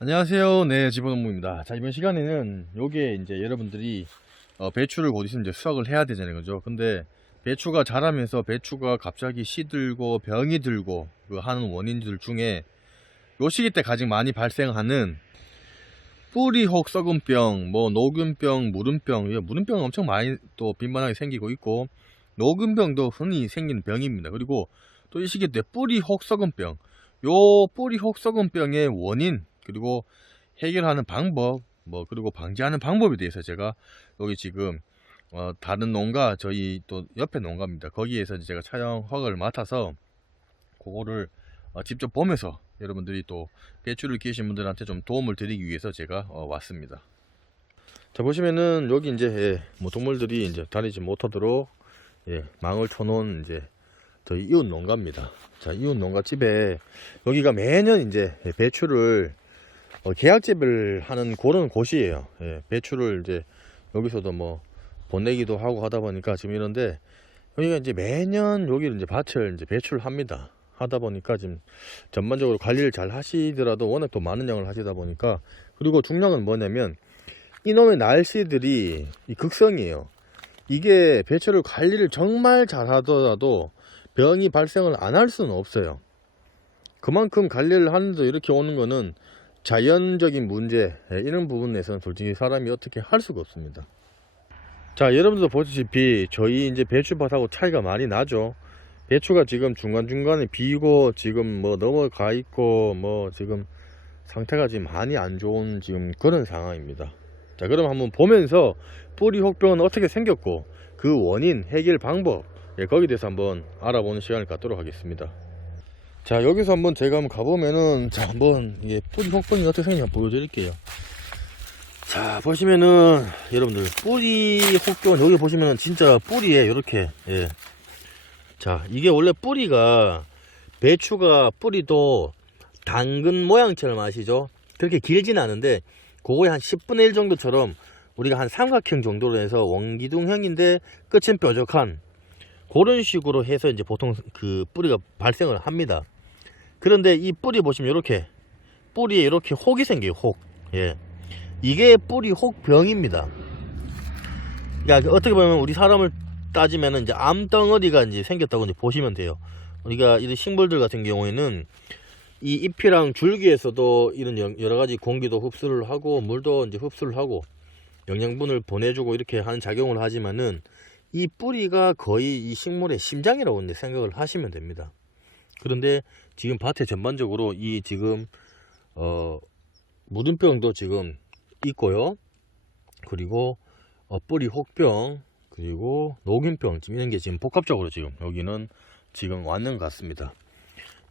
안녕하세요. 네, 집어농부입니다. 자, 이번 시간에는 요게 이제 여러분들이 배추를 곧 있으면 이제 수확을 해야 되잖아요. 그죠? 근데 배추가 자라면서 배추가 갑자기 시들고 병이 들고 그 하는 원인들 중에 요 시기 때 가장 많이 발생하는 뿌리혹 썩은병, 뭐 녹균병, 무름병, 무름병은 엄청 많이 또 빈번하게 생기고 있고 녹균병도 흔히 생기는 병입니다. 그리고 또 이 시기 때 뿌리혹 썩은병, 요 뿌리혹 썩은병의 원인 그리고 해결하는 방법, 뭐 그리고 방지하는 방법에 대해서 제가 여기 지금 다른 농가, 저희 또 옆에 농가입니다. 거기에서 제가 촬영 허가를 맡아서 그거를 직접 보면서 여러분들이 또 배추를 키우신 분들한테 좀 도움을 드리기 위해서 제가 왔습니다. 자, 보시면은 여기 이제 뭐 동물들이 이제 다니지 못하도록 망을 쳐놓은 이제 저희 이웃 농가입니다. 자, 이웃 농가 집에 여기가 매년 이제 배추를 계약재배를 하는 그런 곳이에요. 배추를 이제 여기서도 뭐 보내기도 하고 하다 보니까 지금 이런데 여기가 이제 매년 여기를 이제 밭을 이제 배출을 합니다. 하다 보니까 지금 전반적으로 관리를 잘 하시더라도 워낙 또 많은 양을 하시다 보니까, 그리고 중요한 건 뭐냐면 이놈의 날씨들이 이 극성이에요. 이게 배추를 관리를 정말 잘 하더라도 병이 발생을 안 할 수는 없어요. 그만큼 관리를 하는데 이렇게 오는 거는 자연적인 문제, 이런 부분에서는 솔직히 사람이 어떻게 할 수가 없습니다. 자, 여러분들도 보시다시피 저희 이제 배추밭하고 차이가 많이 나죠. 배추가 지금 중간중간에 비고 지금 뭐 넘어가 있고 뭐 지금 상태가 지금 많이 안 좋은 지금 그런 상황입니다. 자, 그럼 한번 보면서 뿌리 혹병은 어떻게 생겼고 그 원인 해결 방법, 거기에 대해서 한번 알아보는 시간을 갖도록 하겠습니다. 자, 여기서 한번 제가 한번 가보면은, 자, 한번 이게 뿌리 혹병이 어떻게 생겼냐 보여드릴게요. 자, 보시면은 여러분들 뿌리 혹병은 여기 보시면은 진짜 뿌리에 이렇게 자, 이게 원래 뿌리가, 배추가 뿌리도 당근 모양처럼 아시죠? 그렇게 길진 않은데 그거의 한 10분의 1 정도처럼 우리가 한 삼각형 정도로 해서 원기둥형인데 끝은 뾰족한 그런 식으로 해서 이제 보통 그 뿌리가 발생을 합니다. 그런데 이 뿌리 보시면 이렇게 뿌리에 이렇게 혹이 생겨요. 혹. 이게 뿌리 혹병입니다. 그러니까 어떻게 보면 우리 사람을 따지면은 이제 암덩어리가 이제 생겼다고 이제 보시면 돼요. 우리가 이런 식물들 같은 경우에는 이 잎이랑 줄기에서도 이런 여러 가지 공기도 흡수를 하고 물도 이제 흡수를 하고 영양분을 보내주고 이렇게 하는 작용을 하지만은 이 뿌리가 거의 이 식물의 심장이라고 이제 생각을 하시면 됩니다. 그런데 지금 밭에 전반적으로 이 지금 무름병도 지금 있고요. 그리고 뿌리 혹병, 그리고 녹균병, 지금 이런 게 지금 복합적으로 지금 여기는 지금 왔는 것 같습니다.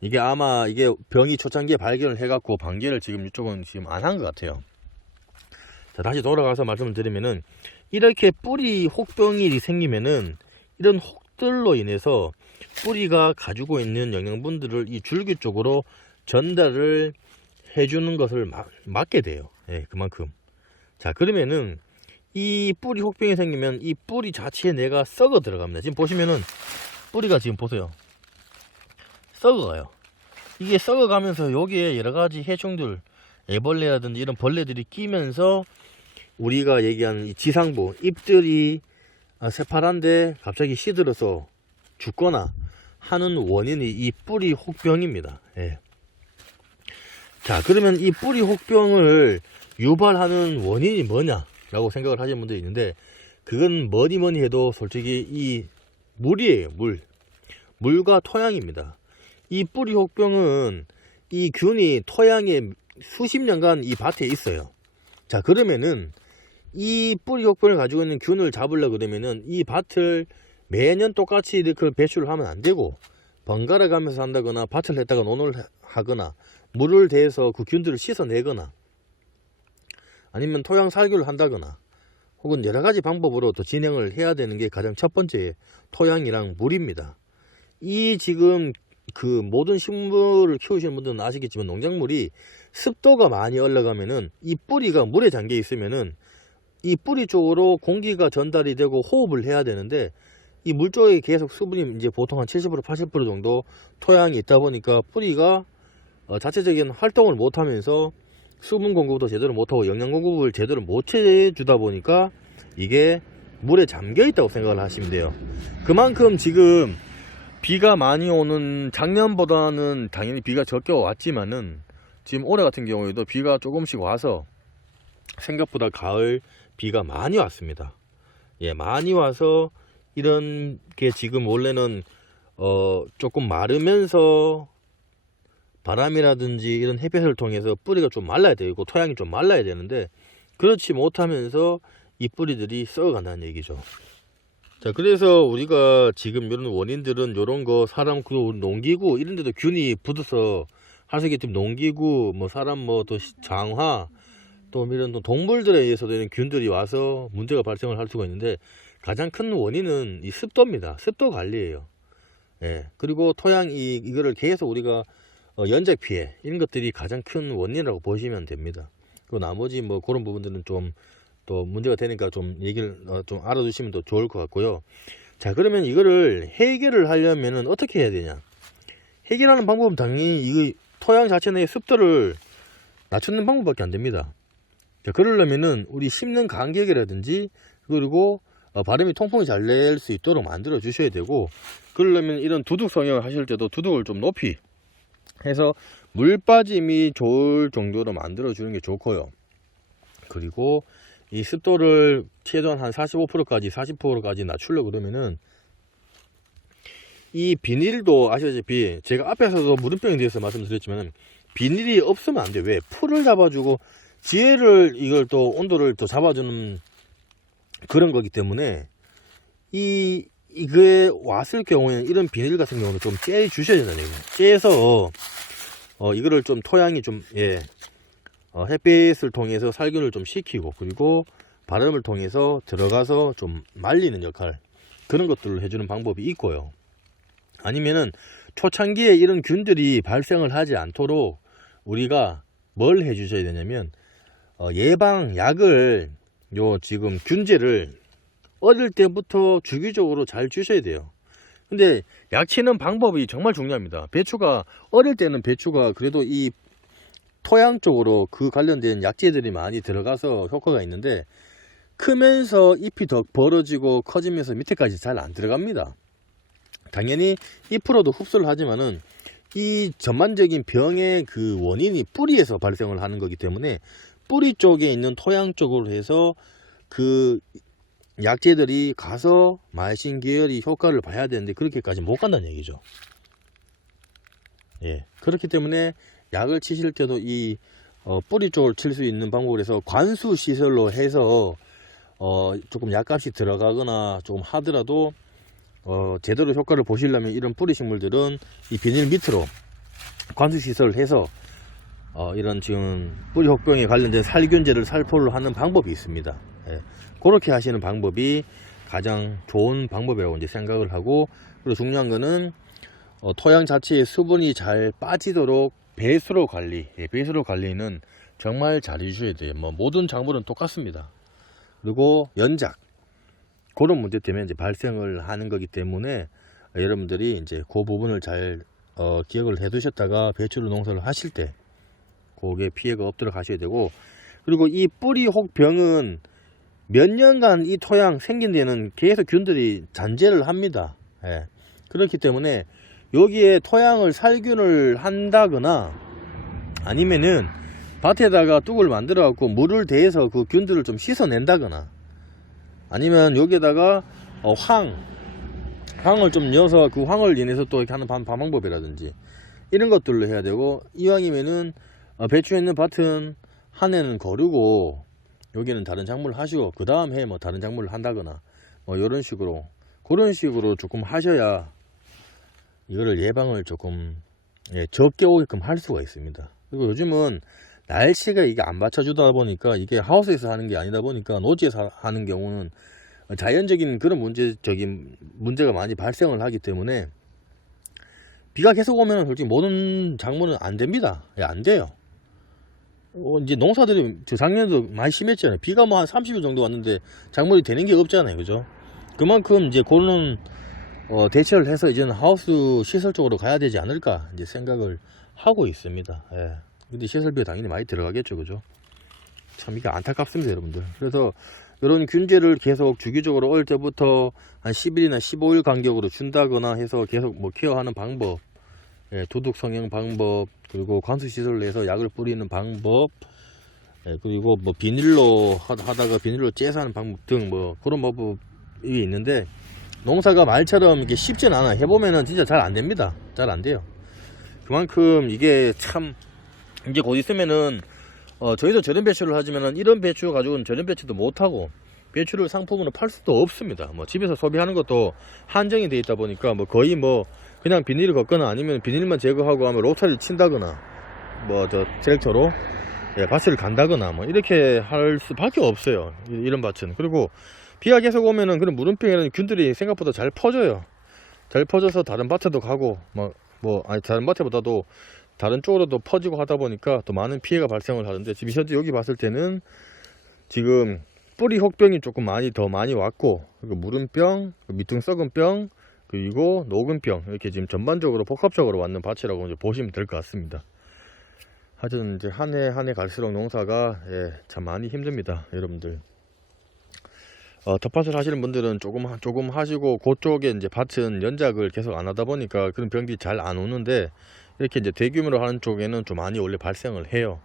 이게 아마 이게 병이 초창기에 발견을 해갖고 방제를 지금 이쪽은 지금 안 한 것 같아요. 자, 다시 돌아가서 말씀을 드리면은 이렇게 뿌리 혹병이 생기면은 이런 혹들로 인해서 뿌리가 가지고 있는 영양분들을 이 줄기 쪽으로 전달을 해주는 것을 막게 돼요. 그만큼. 자, 그러면은 이 뿌리 혹병이 생기면 이 뿌리 자체에 내가 썩어 들어갑니다. 지금 보시면은 뿌리가 지금 보세요. 썩어가요. 이게 썩어가면서 여기에 여러가지 해충들, 애벌레라든지 이런 벌레들이 끼면서 우리가 얘기하는 이 지상부, 잎들이 새파란데 갑자기 시들어서 죽거나 하는 원인이 이 뿌리 혹병입니다. 자, 그러면 이 뿌리 혹병을 유발하는 원인이 뭐냐 라고 생각을 하시는 분들이 있는데, 그건 뭐니 해도 솔직히 이 물이에요. 물과 토양입니다. 이 뿌리 혹병은 이 균이 토양에 수십 년간 이 밭에 있어요. 자, 그러면은 이 뿌리 혹병을 가지고 있는 균을 잡으려고 그러면은 이 밭을 매년 똑같이 이렇게 배출을 하면 안 되고, 번갈아 가면서 한다거나 밭을 했다가 논을 하거나 물을 대서 그 균들을 씻어내거나 아니면 토양 살균을 한다거나 혹은 여러 가지 방법으로 또 진행을 해야 되는 게 가장 첫 번째 토양이랑 물입니다. 이 지금 그 모든 식물을 키우시는 분들은 아시겠지만 농작물이 습도가 많이 올라가면은 이 뿌리가 물에 잠겨 있으면은 이 뿌리 쪽으로 공기가 전달이 되고 호흡을 해야 되는데 이 물 쪽에 계속 수분이 이제 보통 한 70% 80% 정도 토양이 있다 보니까 뿌리가 자체적인 활동을 못 하면서 수분 공급도 제대로 못하고 영양 공급을 제대로 못 해주다 보니까 이게 물에 잠겨 있다고 생각을 하시면 돼요. 그만큼 지금 비가 많이 오는, 작년보다는 당연히 비가 적게 왔지만은 지금 올해 같은 경우에도 비가 조금씩 와서 생각보다 가을 비가 많이 왔습니다. 예, 많이 와서 이런 게 지금 원래는 조금 마르면서 바람이라든지 이런 햇볕을 통해서 뿌리가 좀 말라야 되고 토양이 좀 말라야 되는데 그렇지 못하면서 이 뿌리들이 썩어간다는 얘기죠. 자, 그래서 우리가 지금 이런 원인들은 이런 거 사람 그 농기구 이런 데도 균이 붙어서 하석이 팀 농기구 뭐 사람 뭐 또 장화 또 이런 또 동물들에 의해서도 이런 균들이 와서 문제가 발생을 할 수가 있는데 가장 큰 원인은 이 습도입니다. 습도 관리예요. 예. 그리고 토양 이거를 계속 우리가 연작 피해 이런 것들이 가장 큰 원인이라고 보시면 됩니다. 그리고 나머지 뭐 그런 부분들은 좀 또 문제가 되니까 좀 얘기를 좀 알아두시면 더 좋을 것 같고요. 자, 그러면 이거를 해결을 하려면은 어떻게 해야 되냐? 해결하는 방법은 당연히 이거 토양 자체 내의 습도를 낮추는 방법밖에 안 됩니다. 자, 그러려면은 우리 심는 간격이라든지 그리고 발음이 통풍이 잘 낼 수 있도록 만들어 주셔야 되고, 그러려면 이런 두둑 성형을 하실 때도 두둑을 좀 높이 해서 물 빠짐이 좋을 정도로 만들어 주는 게 좋고요. 그리고 이 습도를 최소한 한 45%까지 40%까지 낮추려고 그러면은 이 비닐도 아시다시피 제가 앞에서도 무릎병에 대해서 말씀드렸지만 비닐이 없으면 안 돼. 왜? 풀을 잡아주고 지혜를 이걸 또 온도를 또 잡아주는 그런 거기 때문에 이게 왔을 경우에는 이런 비닐 같은 경우는 좀 째 주셔야 된다는 얘기예요. 째서 이거를 좀 토양이 좀 햇빛을 통해서 살균을 좀 시키고 그리고 바람을 통해서 들어가서 좀 말리는 역할, 그런 것들을 해주는 방법이 있고요. 아니면은 초창기에 이런 균들이 발생을 하지 않도록 우리가 뭘 해주셔야 되냐면 예방약을 지금 균제를 어릴 때부터 주기적으로 잘 주셔야 돼요. 근데 약 치는 방법이 정말 중요합니다. 배추가 어릴 때는 배추가 그래도 이 토양 쪽으로 그 관련된 약재들이 많이 들어가서 효과가 있는데 크면서 잎이 더 벌어지고 커지면서 밑에까지 잘 안 들어갑니다. 당연히 잎으로도 흡수를 하지만은 이 전반적인 병의 그 원인이 뿌리에서 발생을 하는 거기 때문에 뿌리 쪽에 있는 토양 쪽으로 해서 그 약재들이 가서 마이신 계열이 효과를 봐야 되는데 그렇게까지 못 간다는 얘기죠. 예, 그렇기 때문에 약을 치실 때도 이 뿌리 쪽을 칠 수 있는 방법을 해서 관수 시설로 해서 조금 약값이 들어가거나 조금 하더라도 제대로 효과를 보시려면 이런 뿌리 식물들은 이 비닐 밑으로 관수 시설을 해서 이런 지금 뿌리 혹병에 관련된 살균제를 살포를 하는 방법이 있습니다. 예, 그렇게 하시는 방법이 가장 좋은 방법이라고 이제 생각을 하고, 그리고 중요한 거는 토양 자체에 수분이 잘 빠지도록 배수로 관리, 배수로 관리는 정말 잘 해주셔야 돼요. 뭐 모든 작물은 똑같습니다. 그리고 연작, 그런 문제 때문에 이제 발생을 하는 거기 때문에 여러분들이 이제 그 부분을 잘 기억을 해 두셨다가 배추를 농사를 하실 때 그게 피해가 없도록 하셔야 되고, 그리고 이 뿌리 혹병은 몇 년간 이 토양 생긴 데는 계속 균들이 잔재를 합니다. 예. 그렇기 때문에 여기에 토양을 살균을 한다거나 아니면은 밭에다가 뚝을 만들어 갖고 물을 대서 그 균들을 좀 씻어낸다거나 아니면 여기에다가 황을 좀 넣어서 그 황을 인해서 또 이렇게 하는 방법이라든지 이런 것들로 해야 되고, 이왕이면은 배추에 있는 밭은 한 해는 거르고 여기는 다른 작물을 하시고 그 다음 해에 뭐 다른 작물을 한다거나 뭐 이런 식으로 그런 식으로 조금 하셔야 이거를 예방을 조금 적게 오게끔 할 수가 있습니다. 그리고 요즘은 날씨가 이게 안 받쳐주다 보니까 이게 하우스에서 하는 게 아니다 보니까 노지에서 하는 경우는 자연적인 그런 문제가 많이 발생을 하기 때문에 비가 계속 오면 솔직히 모든 작물은 안 됩니다. 안 돼요. 이제 농사들이 작년에도 많이 심했잖아요. 비가 뭐 한 30일 정도 왔는데 작물이 되는 게 없잖아요. 그죠? 그만큼 이제 그런 대처를 해서 이제는 하우스 시설 쪽으로 가야 되지 않을까 이제 생각을 하고 있습니다. 예. 근데 시설비가 당연히 많이 들어가겠죠, 그죠? 참 이게 안타깝습니다, 여러분들. 그래서 이런 균제를 계속 주기적으로 어릴 때부터 한 10일이나 15일 간격으로 준다거나 해서 계속 뭐 케어하는 방법, 예, 도둑 성형 방법, 그리고 관수 시설을 내서 약을 뿌리는 방법, 예, 그리고 뭐 비닐로 하다가 비닐로 째서 하는 방법 등 뭐 그런 방법이 있는데, 농사가 말처럼 이게 쉽진 않아. 해보면은 진짜 잘 안 됩니다. 잘 안 돼요. 그만큼 이게 참 이제 곧 있으면은 저희도 저렴 배추를 하지만은 이런 배추 가지고는 저렴 배추도 못하고 배추를 상품으로 팔 수도 없습니다. 뭐 집에서 소비하는 것도 한정이 돼 있다 보니까 뭐 거의 뭐 그냥 비닐을 걷거나 아니면 비닐만 제거하고 하면 로타리를 친다거나 뭐 저 트랙터로, 예, 밭을 간다거나 뭐 이렇게 할 수밖에 없어요. 이런 밭은. 그리고 비가 계속 오면은 그런 무름병이라는 균들이 생각보다 잘 퍼져요. 잘 퍼져서 다른 밭에도 가고 아니 다른 밭에보다도 다른 쪽으로도 퍼지고 하다 보니까 또 많은 피해가 발생을 하는데, 지금 현재 여기 봤을 때는 지금 뿌리 혹병이 조금 더 많이 왔고, 그리고 무름병, 밑둥 썩은 병, 그리고 녹은 병, 이렇게 지금 전반적으로 복합적으로 왔는 밭이라고 이제 보시면 될 것 같습니다. 하여튼 이제 한 해 갈수록 농사가, 예, 참 많이 힘듭니다, 여러분들. 텃밭을 하시는 분들은 조금 하시고, 그쪽에 이제 밭은 연작을 계속 안 하다 보니까 그런 병들이 잘 안 오는데, 이렇게 이제 대규모로 하는 쪽에는 좀 많이 원래 발생을 해요.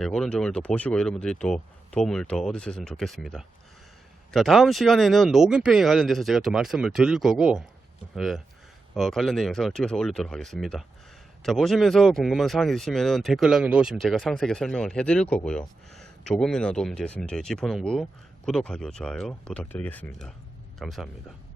예, 그런 점을 또 보시고 여러분들이 또 도움을 더 얻으셨으면 좋겠습니다. 자, 다음 시간에는 녹균병에 관련돼서 제가 또 말씀을 드릴 거고, 예, 관련된 영상을 찍어서 올리도록 하겠습니다. 자, 보시면서 궁금한 사항이 있으시면 댓글 남겨놓으시면 제가 상세하게 설명을 해드릴 거고요. 조금이나 도움이 됐으면 저희 지포농부 구독하기와 좋아요 부탁드리겠습니다. 감사합니다.